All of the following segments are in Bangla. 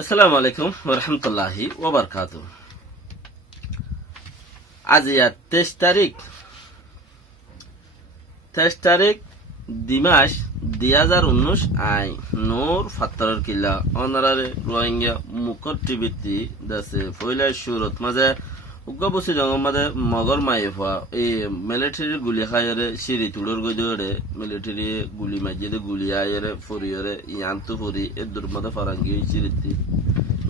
আসসালামু আলাইকুম ওরহামতুল্লাহি ওবারকাতু। আজ 23 তারিখ দিমাস 2019 আই নোর ফাত্তরের কিল্লা অনারারে রোহিঙ্গা মুখর টিভিটি দাসে ফইলা সুরত মাঝে উগ্গা বসি জঙ্গম মাঝে মগর মাইফা এই মিলিটারি গুলি খায়রে সিঁড়ি তুলোর গজরে মিলিটারি গুলি মাঝে গুলি আয়রে ফরিয়রে ইয়ান্তু ফরি এ দুর্মদে ফরাঙ্গি সিঁড়িটি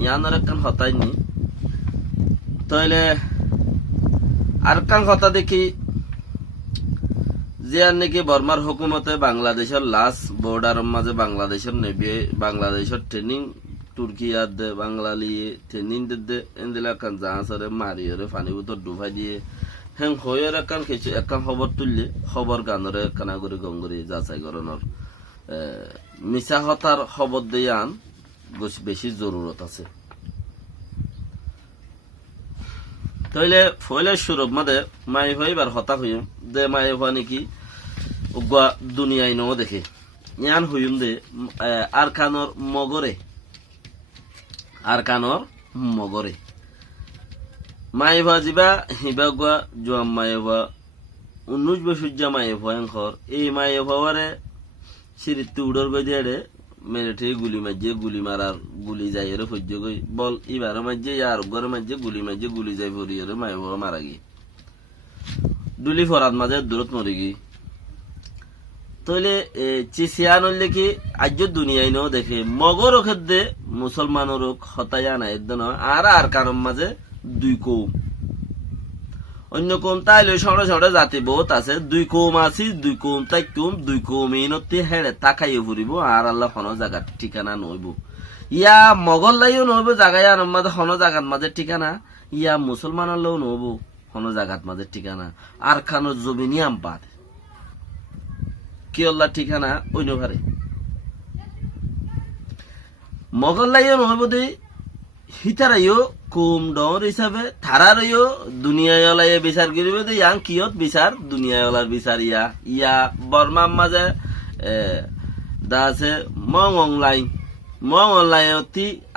ইয়ানার একখান হতাইনি তাইলে আর কান কথা দেখি যে আর নাকি বর্মার হুকুমতে বাংলাদেশের লাস্ট বর্ডার মাঝে বাংলাদেশের নেভি বাংলাদেশের ট্রেনিং তুর্কিয়ার দে বাংলালি ট্রেনিং দে এন্দিলা কান জাহাজরে মারিয়রে পানি উতর ডুবাই দিয়ে হেং হয়ের একান কিছু একান খবর তুললে খবর গানরে কানাগুড়ি গঙ্গুরি যাচাই করণর মিছা হতার খবর দিয়ে আন বেশি জরুরত আছে। তাইলে ফয়লে সুরব মাদে মাই হইবার হতা হইম দে মাই হওয়া নাকি উগ্গা দুনিয়ায় ন দেখে ইয়ান হইম দে আর কানর মগরে মাই ভা যিবা হিবা গুয়া জোয়াম মাই ভা 19 বছর যা মাই ভয়ঙ্কর এই মাই ভাবারে সিরিত উড়র গই দিয়ে মিলিটারি গুলি মাঝে গুলি মারার গুলি যাই এর সহ্য করি বল এবার মাঝে আর ঘরের মাঝে গুলি যাই ভরি এর মাই বাবা মারা গিয়ে দুলি ফরাত মাঝে দূরত মরে গিয়ে তইলে চিসিয়ান হইলে কি আজ দুনিয়ায় ন দেখে মগর ক্ষেত্রে মুসলমানের হতায়া নাই আর কারণ মাঝে দুই কৌম অন্য কৌম তাইলে সরে সরে জাতি বহুত আছে দুই কৌম আছি দুই কৌম তাই কৌম দুই কৌম ইনতে হেড়ে তাকাইয়ে ফুরিব আর আল্লাহ হন জায়গার ঠিকানা নইব ইয়া মগল লাইও নইব জায়গায় আর মাঝে হন জায়গার মাঝে ঠিকানা ইয়া মুসলমান আল্লাহ নইব হন জায়গার মাঝে ঠিকানা আর খানোর জমিনি আম পাত কি আল্লাহ ঠিকানা অন্য ভারে মগল লাইও নইব দে হিতারাইও কুম ডর হিসাবে থারারইও দুনিয়াওয়ালায় বিচার করিবে তো ইয়াং কিয়ত বিচার দুনিয়াওয়ালার বিচার ইয়া বর্মার মাঝে দা আছে মং অনলাইন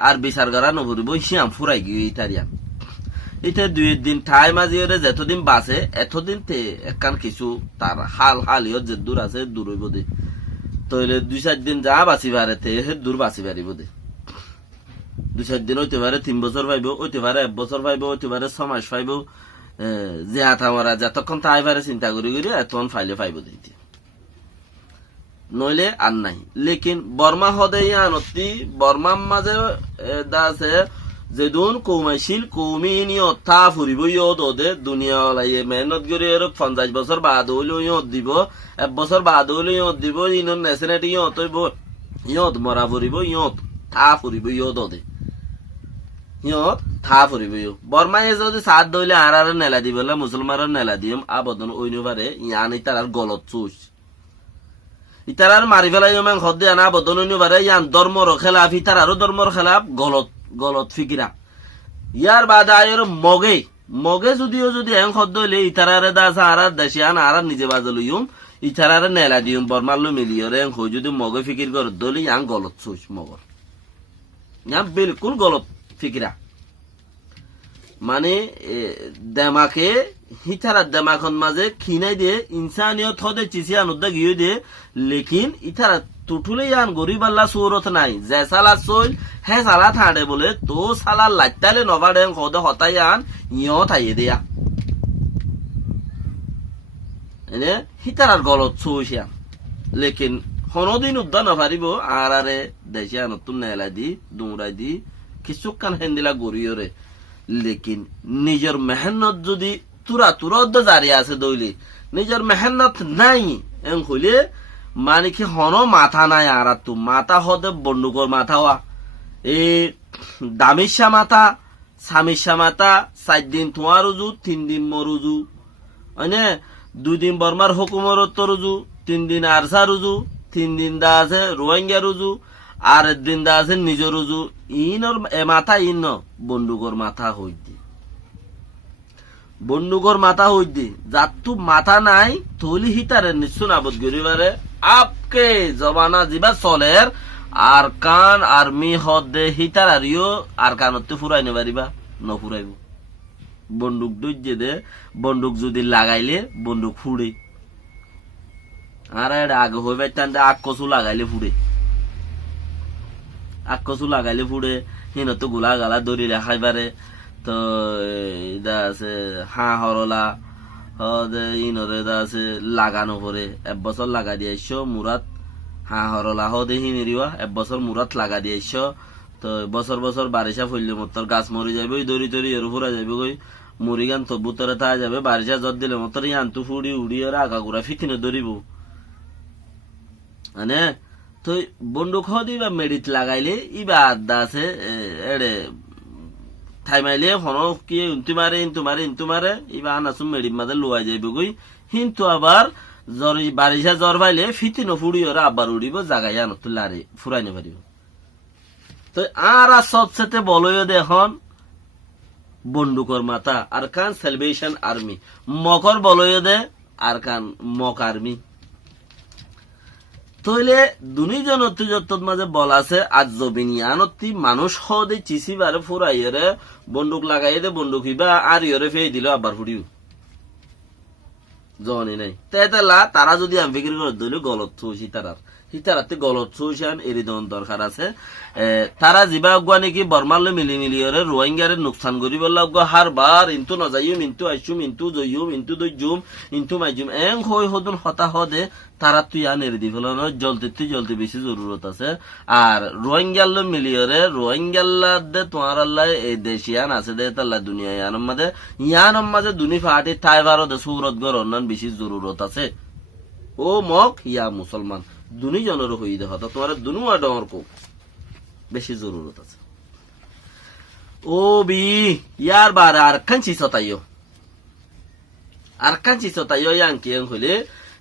আর বিচার করা নভরিব শিয়াম ফুরাই গিয়ে ইতারিয়াম ইতে 2 দিন ঠাই মাঝিরে যতদিন বাঁচে এতদিন তে একখান কিছু তার হালিও যে দূর আছে দূর হইব দে তইলে 2-4 দিন যা বাঁচি পারে তে হে দূর বাঁচি পারিব দে 2-4 দিন হইতে পারে 3 বছর পাইব হইতে পারে 1 বছর পাইব হইতে পারে 6 মাস পাইব যে হাতা মারা যতক্ষণ তাই পারে চিন্তা করি এতক্ষণ ফাইলে পাইব দিতে নইলে আর নাই লেকিন বর্মা হদে আনতি বর্মার মাঝে আছে যেদুন কৌমাইছিল কৌমিনী অথা ফুরিব ইয়ত ওদে দুনিয়া ওলাইয়ে মেহনত করে 50 বছর বাদ হইলেও ইয়ত দিব 1 বছর বাদ হইলেও ইয়ত দিব ইনর নেশনেটি ইয়ত হইব ইয়ত মরা ফুরিব ইয়ত থা ফুরিব ইয়ত ওদে ইয়ত থা ফুরিব বর্মায় যদি সাত দইলে আর নেলা দিবলে মুসলমানের নেলা দিম আবদন ওইনবারে ইয়ান ইতার গলত চুষ ইতার মারি ফেলাই হদ্দে আনা আবদন ওইনবারে ইয়ান ধর্মর খেলাফ ইতার আরো ধর্মর খেলাফ গলত ফিকিরা ইয়ার বাদ আয়ের মগে যদিও যদি এং হদ্দ হইলে ইতারারে দাস আর দেশিয়ান আর নিজে বাজে লইম ইতারারে নেলা দিম বর্মার মিলিয়রে এং হই যদি মগে ফিকির কর দলি ইয়ান গলত চুষ মগর ইয়ান বিলকুল গলত ফিকিরা মানে দেমাকে হিতারা দেমাখন মাঝে খিনাই দিয়ে ইনসানিয়ত হদে চিসিয়ান উদ্দা গিয়ে দিয়ে লেকিন ইতারা তুঠুলে ইয়ান গরিব আল্লাহ সৌরত নাই যে সালা চল হে সালা থাড়ে বলে তো সালা লাইতালে নবাড়ে হদে হতাই আন ইয় থাইয়ে দিয়া এনে হিতারার গলত চৌছিয়ান লেকিন হনদিন উদ্দা নভারিব আর আরে দেশিয়ান নতুন নেলা দি দৌড়াই দি কিছুক্ষণ হেন্দিলা গড়িয়রে লেকিন নিজের মেহনত যদি তুরা জারি আছে দইলে নিজের মেহনত নাই এং হইলে মানে কি হন মাথা নাই আর তো মাথা হদে বন্দুকর মাথা হওয়া এই দামিশা মাথা সামিশা মাথা 4 দিন তোমার রুজু 3 দিন মরুজু মানে 2 দিন বর্মার হুকুমরত রুজু 3 দিন আরসা রুজু 3 দিন দা আছে রোহিঙ্গা রুজু আর দিন দা আছে নিজ রুজু ইনর মাথা ইন বন্দুকর মাথা হইদি যাতু মাথা নাই থলি হিতারে নিশ্চয় আবদ গরিবারে আপকে জবানা জিবা চলের আরকান আর্মি হদে হিতার আরিও আরকানতে ফুরাই নেবারিবা নফুরাইব বন্দুক দুইজে দে বন্দুক যদি লাগাইলে বন্দুক ফুড়ে আর এটা আগে হইবে টানতে আকসু লাগাইলে ফুড়ে আকসু লাগাইলে ফুড়ে হিনত গোলা গালা দরিলে খাইবারে তো এটা আছে হাঁ হরলা হদে ইনরে এটা আছে লাগানো করে এক বছর লাগা দিয়েছ মুরাত হাঁ হরলা হদে হিনেরিবা এক বছর মুরাত লাগা দিয়েছ তো বছর বছর বারিশা ফুললে মতর গাছ মরি যাবে ওই দড়ি তরি এর ফুরা যাবে ওই মুড়ি গান তবু তরে তা যাবে বারিশা জত দিলে মতর ইয়ান্তু ফুড়ি উড়ি আর আগা গুড়া ফিতিনে ধরিব মানে তো বন্দুক হদি বা মেডিট লাগাইলে ইবা আদা আছে এড়ে থাইমাইলে হন কি ইন্তু মারে ইবা আনাসুম মেডিট মাঝে লুয়াই যাইব গই কিন্তু আবার জ্বর বারিশা জ্বর পাইলে ফিতিনো ফুড়ি ওরা আবার উড়িব জাগাই আনত লারে ফুরাইনে পারিব তো আর সবচেয়ে বলয় দেখুন বন্দুকর মাথা আরকান সেলিব্রেশন আর্মি মকর বলয় দে আরকান মক আর্মি তইলে দুনিজন যত মাঝে বলা আছে আজ জবিনিয়ানতি মানুষ হদে চিসি বারে ফুরাইরে বন্দুক লাগাই দে বন্দুক হিবা আর ইয়রে ফেই দিল আবার ফুড়িও জনি নাই তেলা তারা যদি আমি বিক্রি করে দিল গলত থুসি তারার হিতারাতে গলত থুসান এরি দন দরকার আছে তারা জিবা অগুয়া নাকি বর্মালে মিলিমিলিয়রে রোহিঙ্গারে নুকসান করি বললা অগুয়া হার বার ইন্তু নজাইম ইন্তু আইসুম ইন্তু জইম ইন্তু দইজুম ইন্তু মাইজুম এং হই হদুন হতা হদে তারা তুই আন এরি দি ফেলানো জলতে বেশি জরুরত আছে আর রোহিঙ্গাল মিলিয়রে রোহিঙ্গাল্লা দে তোমার আল্লাহ এই দেশিয়ান আছে দে তাল্লা দুনিয়া ইয়ান মাঝে দুনি ফাটি তাই ভারতে সুরত গর অন্যান বেশি জরুরত আছে ও মক ইয়া মুসলমান দুনি জনের হই দেখা তোমার দুনুয়া ডর কো বেশি জরুরত আছে ও বি ইয়ার বার আর কাঞ্চি সতাইও ইয়াংকি হইলে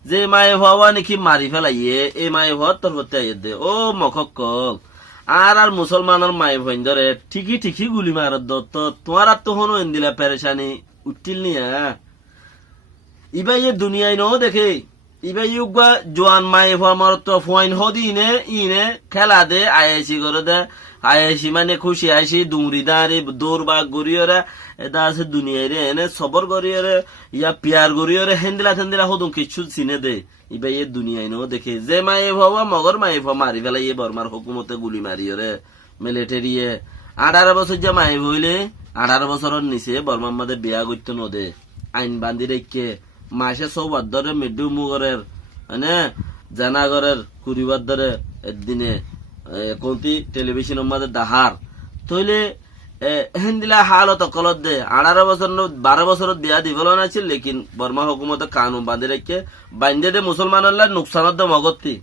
যে মায়ে হওয়া নাকি মারি ফেলাইয়ে এই মায়ে হওয়ার তোর হতে দে ও মকক্কল আর মুসলমানের মায়ে ভইন ধরে ঠিকই গুলি মারার দত্ত তোমার আর তো হনো দিলা পেরেশানি উঠিল নিয়া ইবাই দুনিয়ায় ন দেখে ইবাই জোয়ান মায়ে হওয়া মার তো ফোয়াইন হদি ইনে খেলা দে আইসি করে দে আইসি মানে খুশি আইসি দুমরি দাঁড়ি দৌড় বাগ গড়িয়রে এটা আছে দুনিয়ায় রে এনে সবর গড়িয়রে ইয়া পিয়ার গড়িয়রে হেন্দিলা হদুম কিছু চিনে দে ইবাই দুনিয়ায় ন দেখে যে মায়ে হওয়া মগর মায়ে হওয়া মারি ফেলা ইয়ে বর্মার হুকুমতে গুলি মারিয়রে মিলিটারিয়ে 18 বছর যে মায়ে হইলে 18 বছরের নিচে বর্মার মধ্যে বিয়া করতে নদে আইন বান্ধি রেখে মাসে সৌবার ধরে মৃত্যু মুগরের মানে জানাগরের কুড়িবার ধরে একদিনে কোনটি টেলিভিশনের মধ্যে দাহার তইলে হেন্দিলা হালত কলত দে 18 বছর 12 বছরত বিয়া দিবল নাছিল লেকিন বর্মা হুকুমতে কানুন বান্ধি রেখে বান্ধে দে মুসলমানের নুকসানত দে মগতি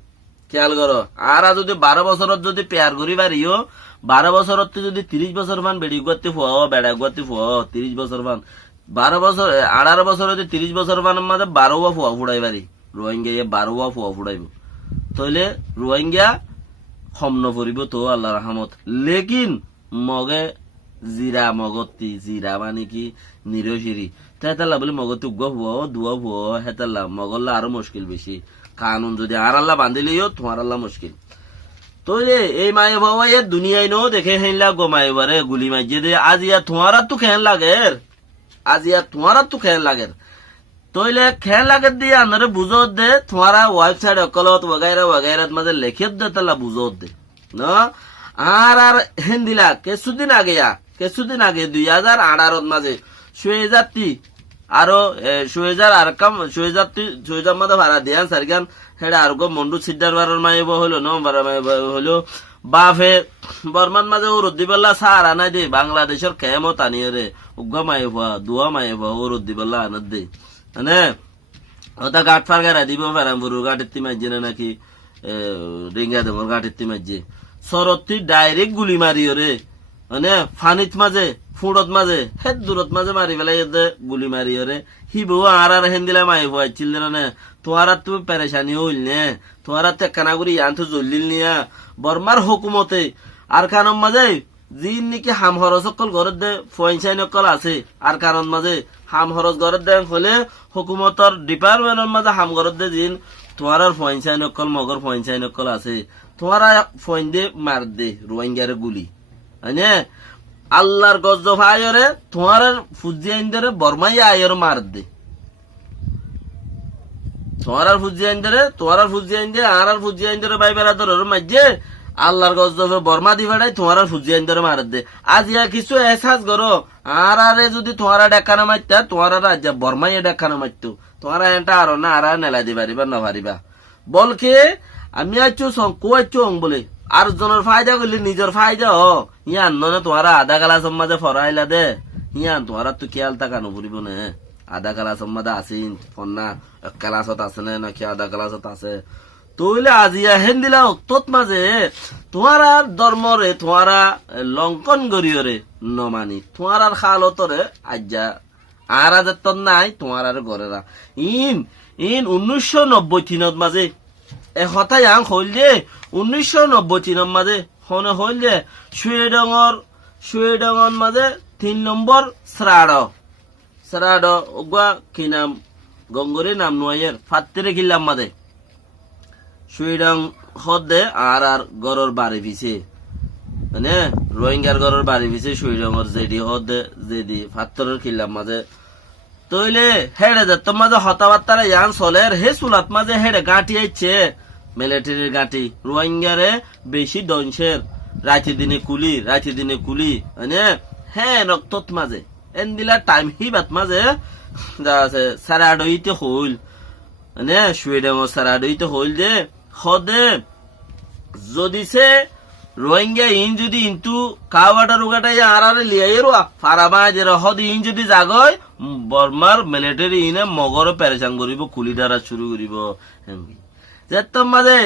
খেয়াল করো আর যদি 12 বছরত যদি পেয়ার করি বাড়িও 12 বছরত যদি 30 বছর মান বেড়ি গুয়াতে ফুয়াও বেড়া গুয়াতে ফুয়াও 30 বছর মান 12 বছর 18 বছর 30 বছর মানের মাঝে 12 ফুয়া ফুড়াই পারি রোহিঙ্গা 12 ফুয়া ফুড়াইব তইলে রোহিঙ্গা সম্ন ফুরিব তো আল্লাহ রহমত লেকিন মগে জিরা মগতি জিরা মানে কি নিরশিরি তেতাল্লা বলে মগতি উগা ফুয়া দুয়া ফুয়া হেতাল্লা মগল্লা আরো মুশকিল বেশি কানুন যদি আর আল্লাহ বান্ধিলেও তোমার আল্লাহ মুশকিল তইলে এই মায়ে বাবা এ দুনিয়ায় নো দেখে হেনলা গো মায়ে বারে গুলি মাইজে দে আজ ইয়া তোমার তো খেন লাগের তইলে খেন লাগে দিয়ে আনরে বুঝো দে তোমারা ওয়েবসাইট অকলত वगैरह মাঝে লেখিয়ে দে তালা বুঝো দে না আর হেন্দিলা কিছুদিন আগে 2018 মাঝে সুয়েজাতি আরো সুয়েজার আর কাম সুয়েজার মধ্যে ভাড়া দিয়ান সারগান হেডা আর গো মন্ডু সিদ্দার বারর মাইব হলো নম্বর মাইব হলো বাফে বর্মান মাঝে ও রদ্দি বল্লা সারা নাই দে বাংলাদেশের কেমত আনিয়ে রে উগ্গা মাইব দুয়া মাইব ও রদ্দি বল্লা আনার দে মানে ওটা গাট ফারগারা দিব ফেরামপুর গাটের তিমাইজে নাকি রিঙ্গা দেবর গাটের তিমাইজে সরত্তি ডাইরেক্ট গুলি মারিও রে মানে ফানিত মাঝে ফুড়ত মাঝে হেদ দূরত মাঝে মারি ফেলাই গুলি মারিও রে হিবো আর হেন্দিলা মাই হয়েছিল নে তোমার তুমি পেরেশানি হইল নে তোমার কানাগুড়ি আনতো জল্লিল নিয়া বর্মার হুকুমতে আর কারণ মাঝে জিন নাকি হাম হরস অকল ঘরের দে ফয়েনসাইন অকল আছে আর কারণ মাঝে হাম হরস ঘরের দে হলে হুকুমতর ডিপার্টমেন্টের মাঝে হাম ঘরের দে জিন তোমার ফয়েনসাইন অকল মগর ফয়েনসাইন অকল আছে তোমারা ফোন দে মার দে রোহিঙ্গারে গুলি হ্যাঁ আল্লাহর গজ্জ ভাইরে তোমার ফুজি আইন্দরে বর্মাই আয়ের মার দে তোমার ফুজি আইন্দে আর ফুজি আইন্দরে ভাই বেড়াদর মাঝে আল্লাহর গজ্জ বর্মা দি ভাড়াই তোমার ফুজি আইন্দরে মার দে আজ ইয়া কিছু এহসাস করো আর আরে যদি তোমার ডেকানো মারতা তোমার রাজ্য বর্মাই ডেকানো মারতো তোমার এটা আরো না আর নেলা দি পারিবা না পারিবা বলকে আমি আছো কো বলে আর জনের ফায়দা করলে নিজের ফায়দা ইয়ান ননে তোমারা আধা গালা সম্মাদে ফরাইলা দে ইয়ান তোমারা তো খেয়াল তাকানো পড়িব না আধা গালা সম্মাদে আসিন ফন্না ক্লাসত আছে না নাকি আধা ক্লাসত আছে তইলে আজিয়া হেন দিলা তোত মাঝে তোমারা ধর্মরে তোমারা লঙ্কন গরিয়রে নমানি তোমার খালতরে আজ্জা আর আজ নাই তোমার আর গরেরা ইন 1993 মাঝে এ হতাই আং হইল যে 1993 মাঝে হনে হইল যে সুয়েডঙর মাঝে 3 নম্বর শ্রাড় ওগুয়া কি নাম গঙ্গরে নাম নুয়াইয়ের ফাত্তেরে গিল্লাম মাঝে সুয়েডং হদে আর গরর বাড়ি পিছে মানে রোহিঙ্গার গরর বাড়ি পিছে সুয়েডঙর জেডি হদে জেডি ফাত্তরের খিল্লাম মাঝে তইলে হেড়ে যেত মাঝে হতাবার্তারা ইয়ান চলের হে চুলাত মাঝে হেড়ে গাঁটি আইছে মিলিটারির গাঁটি রোহিঙ্গারে বেশি দংশের রাতে দিনে কুলি মানে হ্যাঁ রক্তত মাঝে এন দিলা টাইম হিবাত মাঝে যা আছে সারাডইতে হইল মানে সুয়েডেমর সারাডইতে হইল যে হদে যদি সে রোহিঙ্গা ইন যদি ইন্তু কাওয়াটা রুগাটাই আরারে লিয়াইরোয়া ফারাবা যে হদ ইন যদি জাগয় বর্মার মিলিটারি ইনে মগর পেরেশান করিব কুলি দ্বারা শুরু করিব যেতম মাঝে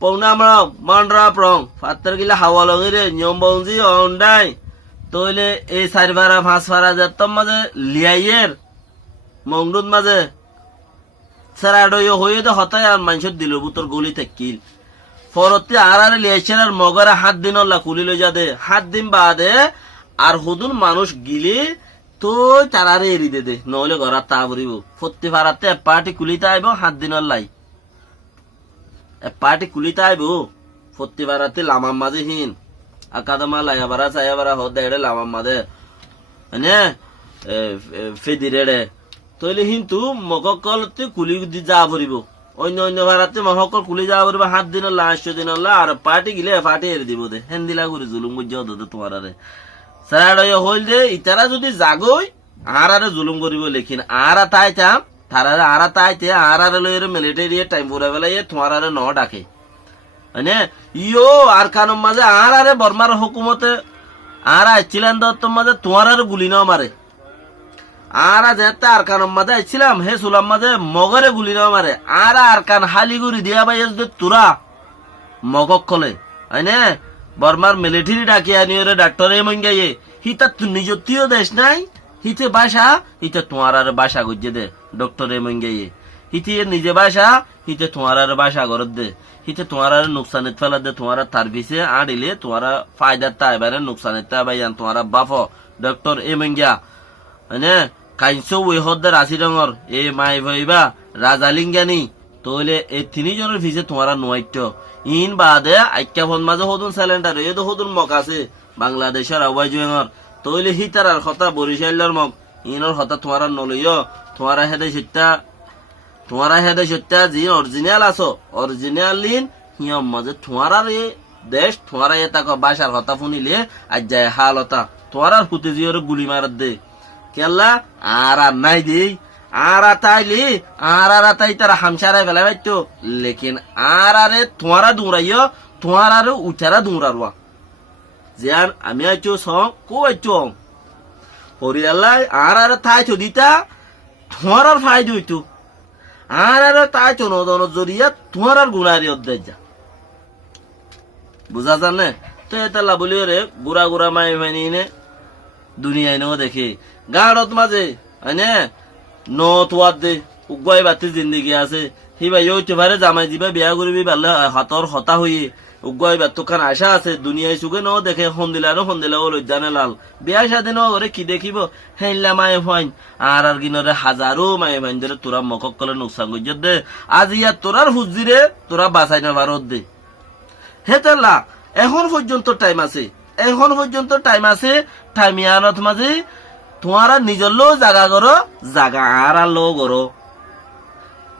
পৌনা আমরা মানরা প্রং ফাত্তর গিলা হাওয়া লগিরে নিয়ম বংজি অন্ডাই তইলে এই 4 ভাড়া 5 ভাড়া যেতম মাঝে লিয়াইয়ের মংডুদ মাঝে সারাডই হয়ে তো হতায় আর মানুষের দিল বুতর গলি থাকিল ফরতে আর লিয়াইছেন আর মগরে 7 দিন কুলি লই যা দে 7 দিন বাদে আর হুদুন মানুষ গিলি তো তারারে এরি দে নহলে ঘর তা ভরিব ফত্তি ভাড়াতে পার্টি কুলিতে আইব 7 দিনের লাই পার্টি কুলিতে আইব ফত্তি ভাড়াতে লামাম মাঝে হিন আকাদমা লাইয়াবারা চাইয়াবারা হদ এড়ে লামাম মাঝে মানে ফেদিরেড়ে তইলে কিন্তু মগকলতে কুলি যা ভরিব অন্য ভাড়াতে মহকল কুলি যা ভরিব 7 দিনের লা 8 দিনের লা আর পার্টি গিলে পার্টি এরি দিব দে হেন্দিলা করে জুলুম বুঝাও দে তোমারে সারাডই হইল যে ইতারা যদি জাগই আরে জুলুম করিব লেখিন আরা তাই চাম তারারে আরা তাইতে আরে লইরে মিলিটারি টাইম পুরা বেলায় তোমারে ন ডাকে মানে ইয়ো আর কানম মাঝে আরে বর্মার হুকুমতে আরা ছিলেন দত্ত মাঝে তোমারে গুলি না মারে আরা যেতে আর কানম মাঝে আইছিলাম হে সুলাম মাঝে মগরে গুলি না মারে আর কান হালিগুড়ি দিয়া ভাই তোরা মগক কলে হয়নে বর্মার মিলিটারি ডাকিয়া নিয়ে ডাক্তারে মঙ্গাইয়ে হিতা নিজতীয় দেশ নাই হিতে বাসা হিতে তোমার আর বাসা গুজে দে ডক্টরে মঙ্গাইয়ে হিতে নিজে বাসা হিতে তোমার আর বাসা গরত দে হিতে তোমার আর নুকসানিত ফেলা দে তোমার তার পিছে আড়িলে তোমার ফায়দার তাইবারে নুকসানিত তাইবাইয়ান তোমার বাফ ডক্টর এ মঙ্গিয়া হ্যাঁ কাইনসো ওই হদ্দার 80 রঙর এ মাই ভাইবা রাজালিঙ্গানি তইলে এই 3 জনের পিছে তোমার নোয়াইট ইন বাদে আইক্যা ফোন মাঝে হদুন সিলিন্ডার এ তো হদুন মক আছে বাংলাদেশের আওয়াজ জুয়েঙর তইলে হিতার কথা বরিশাইলের মক ইনর কথা তোমার নলইয় তোমার হেদে সত্যা জি অরিজিনাল আছো অরিজিনাল লিন হিয়ম মাঝে তোমার এ দেশ তোমার এ তাক বাসার কথা শুনিলে আজ যায় হালতা তোমার হুতে জিওর গুলি মার দে কেল্লা আর নাই দেই আর তাইলি আর তাই তারা হামসারাই বেলা বাইতো লেকিন আরে তোমারা দৌড়াইও তোমার আর উঠারা দৌড়ারবা যেন আমি আইছো সং কো আইছো হরিয়াল্লাই আর তাই তো দিতা তোমার আর ফায়দা হইতো আর তাই তো নদন জরিয়া তোমার আর গুণারি অধ্যায় যা বুঝা জানে তো এটা বলি রে গুড়া গুড়া মাই মাইনি নে দুনিয়ায় নো দেখে গাড়ত মাঝে হয়নে নোয়াদ দে উগাই বাতি জিন্দগি আছে সিবা ইউতে পারে জামাই দিবা বিয়া করবি ভালো হাতর হতা হইয়ে উগাই বাত তোখান আশা আছে দুনিয়ায় সুগে ন দেখে হন্দিলা ও লজ্জানে লাল বিয়া সাদে ন ওরে কি দেখিব হেইলা মায়ে ফাইন আর গিনরে হাজারো মায়ে ফাইন ধরে তোরা মকক কলে নুকসান গজ্জত দে আজ ইয়া তোরার হুজিরে তোরা বাঁচাই না ভারত দে হেতেলা এখন পর্যন্ত টাইম আছে, এখন পর্যন্ত টাইম আছে। টাইমিয়ানত মাঝে তোমারা নিজের লো জাগা করো, জাগা আর লো করো,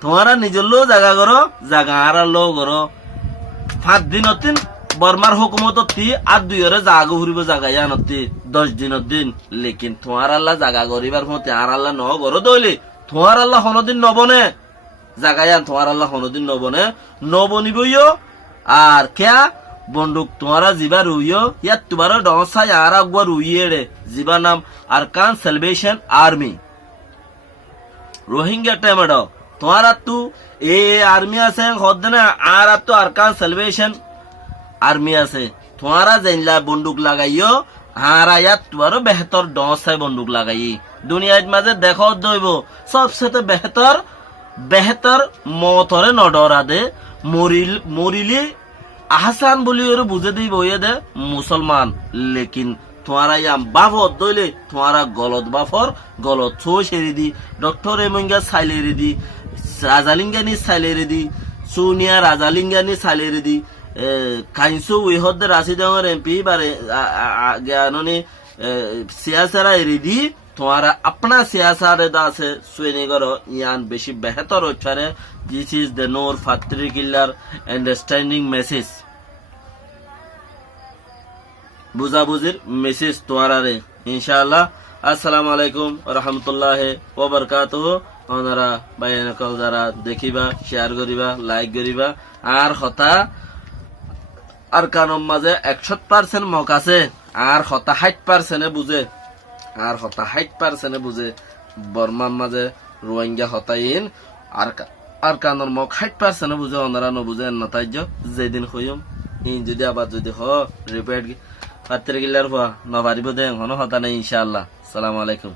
তোমারা নিজের লো জাগা করো, জাগা আর লো করো। 5 দিনত দিন বর্মার হুকুমত আর 2 জাগা ঘুরিব জাগাই আনতি 10 দিনত দিন। লেকিন তোমার আল্লাহ জাগা করিবার মতে আর আল্লাহ ন করো দইলে তোমার আল্লাহ হনদিন নবনে জাগাই আন, তোমার আল্লাহ হনদিন নবনে নবনিবইও। আর কেয়া বন্দুক তোমারা জিবা রুইও ইয়াত তোমার ডসাই আর আগবা রুইয়ে রে জিবা নাম আরকান সেলিব্রেশন আর্মি রোহিঙ্গা টেমেড তোমার তু এ আর্মি আছে হদ্দনে আর তো আরকান সেলিব্রেশন আর্মি আছে। তোমারা জানলা বন্দুক লাগাইও আর ইয়াত তোমার বেহতর ডসাই বন্দুক লাগাই দুনিয়ার মাঝে দেখো দইব সবচেয়ে বেহতর বেহতর মতরে নডরা দে মরিলি আহসান বলি ওর বুঝে দিই বইয়ে দে মুসলমান। লেকিন তোমারা ইয়াম বাফর দইলে তোমারা গলত বাফর গলত ছো সেরি দি ডক্টর এমঙ্গা সাইলেরি দি রাজালিঙ্গানি সাইলেরি দি সোনিয়া রাজালিঙ্গানি সাইলেরি দি কাইনসু উইহদ্দে রাশিদঙ্গর এমপি বারে জ্ঞাননি সিয়াসারা এরি দি তোমারা আপনা সিয়াসারে দাসে সুইনি করো ইয়ান বেশি বেহতর হচ্ছে। দিস ইজ দ্য নোর ফাত্রি কিল্লার আন্ডারস্ট্যান্ডিং মেসেজ, বুঝাবুঝির মেসেজ তোমারে ইনশাআল্লাহ। আসসালামু আলাইকুম রহমতুল্লাহ ওয়া বারাকাতুহু। ওনারা বাইনকল যারা দেখিবা শেয়ার করিবা লাইক করিবা। আর হতা আর কানম মাঝে 100% মক আছে, আর হতা 60% বুঝে, আর হতা 60% বুঝে বর্মার মাঝে রোহিঙ্গা হতাইন আর কানর মক 60% বুঝে, ওনারা নবুঝে নতাইজ যেদিন হইম ইন যদি আবার যদি হ রিপিট পাত্রে গিলার হওয়া নবারিব দে হনো হতা নাই ইনশাআল্লাহ। আসসালামু আলাইকুম।